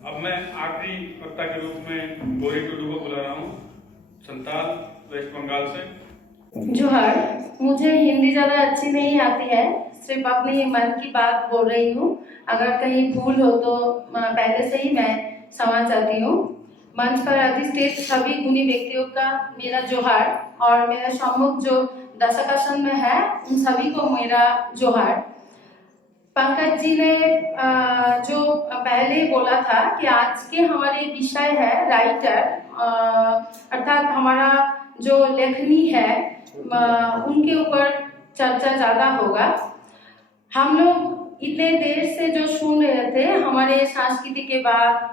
अब मैं आखिरी वक्ता के रूप में गौरी टुडू को बुला रहा हूँ, संताल, वेस्ट बंगाल से। जोहार। मुझे हिंदी ज़्यादा अच्छी नहीं आती है, सिर्फ अपनी मन की बात बोल रही हूँ। अगर कहीं भूल हो तो पहले से ही मैं क्षमा चाहती हूँ। मंच पर अधिष्ठित सभी गुणी व्यक्तियों का मेरा जोहार और मेरे सम्मुख जो दर्शक आसन में है उन सभी को मेरा जोहार। पंकज जी ने जो पहले बोला था कि आज के हमारे विषय है राइटर, अर्थात हमारा जो लेखनी है उनके ऊपर चर्चा ज़्यादा होगा। हम लोग इतने देर से जो सुन रहे थे, हमारे संस्कृति के बाद,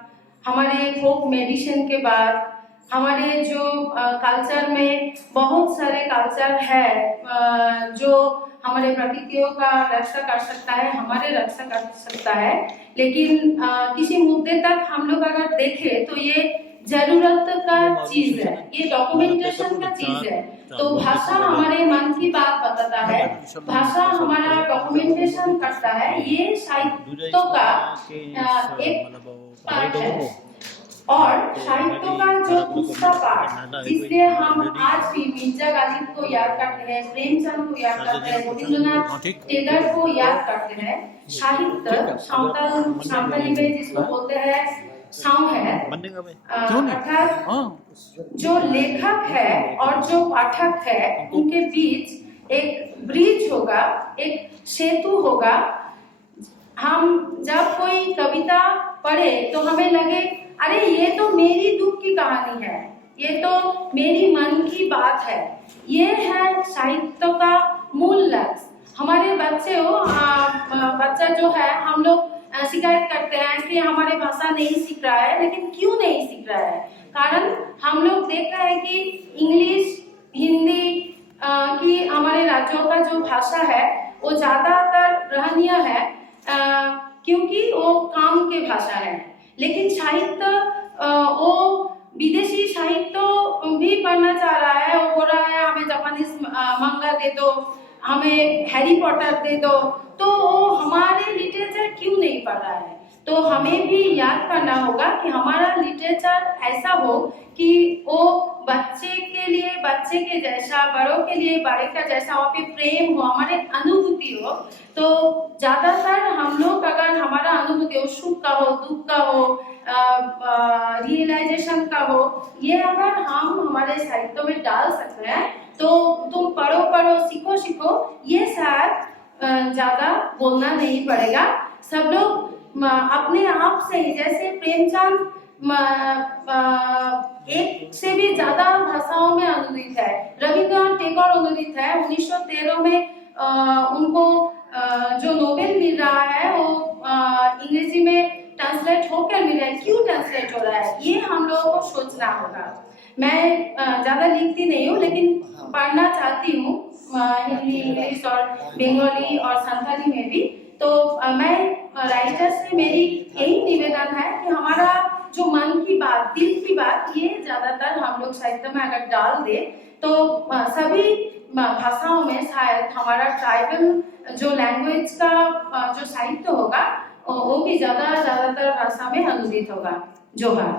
हमारे फोक मेडिसिन के बाद, हमारे जो कल्चर में बहुत सारे कल्चर है जो हमारे प्रकृतियों का रक्षा कर सकता है, हमारे रक्षा कर सकता है, लेकिन किसी मुद्दे तक हम लोग अगर देखें तो ये जरूरत का चीज है, ये डॉक्यूमेंटेशन का चीज है। तो भाषा हमारे मन की बात बताता है, भाषा हमारा डॉक्यूमेंटेशन करता है, ये साहित्य का एक पार्ट है। और साहित्य का जो दूसरा पार्ट जिससे हम आज भी मिर्जा गालिब को याद करते हैं, प्रेमचंद को याद करते हैं, रविंद्रनाथ टैगोर को याद करते हैं, साहित्य सावताली में जिसको बोलते हैं साव है, अर्थात जो लेखक है और जो पाठक है उनके बीच एक ब्रिज होगा, एक सेतु होगा। हम जब कोई कविता पढ़े तो हमें लगे अरे ये तो मेरी दुख की कहानी है, ये तो मेरी मन की बात है। ये है साहित्य का मूल लक्ष्य। हमारे बच्चा जो है, हम लोग शिकायत करते हैं कि हमारे भाषा नहीं सीख रहा है, लेकिन क्यों नहीं सीख रहा है? कारण हम लोग देख रहे हैं कि इंग्लिश, हिंदी की हमारे राज्यों का जो भाषा है वो ज्यादातर ग्रहणीय है क्योंकि वो काम के भाषा है। लेकिन साहित्य वो विदेशी साहित्य भी पढ़ना चाह रहा है, वो बोल रहा है हमें जापानीज मंगा दे दो, हमें हैरी पॉटर दे दो, तो वो हमारे लिटरेचर क्यों नहीं पढ़ रहा है? तो हमें भी याद करना होगा कि हमारा लिटरेचर ऐसा हो कि वो बच्चे के लिए बच्चे के जैसा, बड़ों के लिए बड़े का जैसा, वहाँ पे प्रेम हो, हमारे अनुभूति हो। तो ज्यादातर हम लोग अगर हमारा अनुभूति हो, सुख का हो, दुख का हो, रियलाइजेशन का हो, ये अगर हम हमारे साहित्य में डाल सकते हैं तो तुम पढ़ो पढ़ो, सीखो सीखो, ये शायद ज्यादा बोलना नहीं पड़ेगा। सब लोग अपने आप से ही, जैसे प्रेमचंद एक से भी ज्यादा भाषाओं में अनुदित है, रविंद्रनाथ टैगोर अनुदित है। 1913 में उनको जो नोबेल मिल रहा है वो अंग्रेजी में ट्रांसलेट होकर मिल रहा है। क्यों ट्रांसलेट हो रहा है, ये हम लोगों को सोचना होगा। मैं ज्यादा लिखती नहीं हूँ, लेकिन पढ़ना चाहती हूँ हिंदी, इंग्लिश और बंगाली और संथाली में भी। तो मैं राइटर से मेरी यही निवेदन है कि हमारा जो मन की बात, दिल की बात, ये ज्यादातर हम लोग साहित्य में अगर डाल दे तो सभी भाषाओं में शायद हमारा ट्राइबल जो लैंग्वेज का जो साहित्य होगा वो भी ज्यादातर भाषा में अनुदित होगा। जोहार।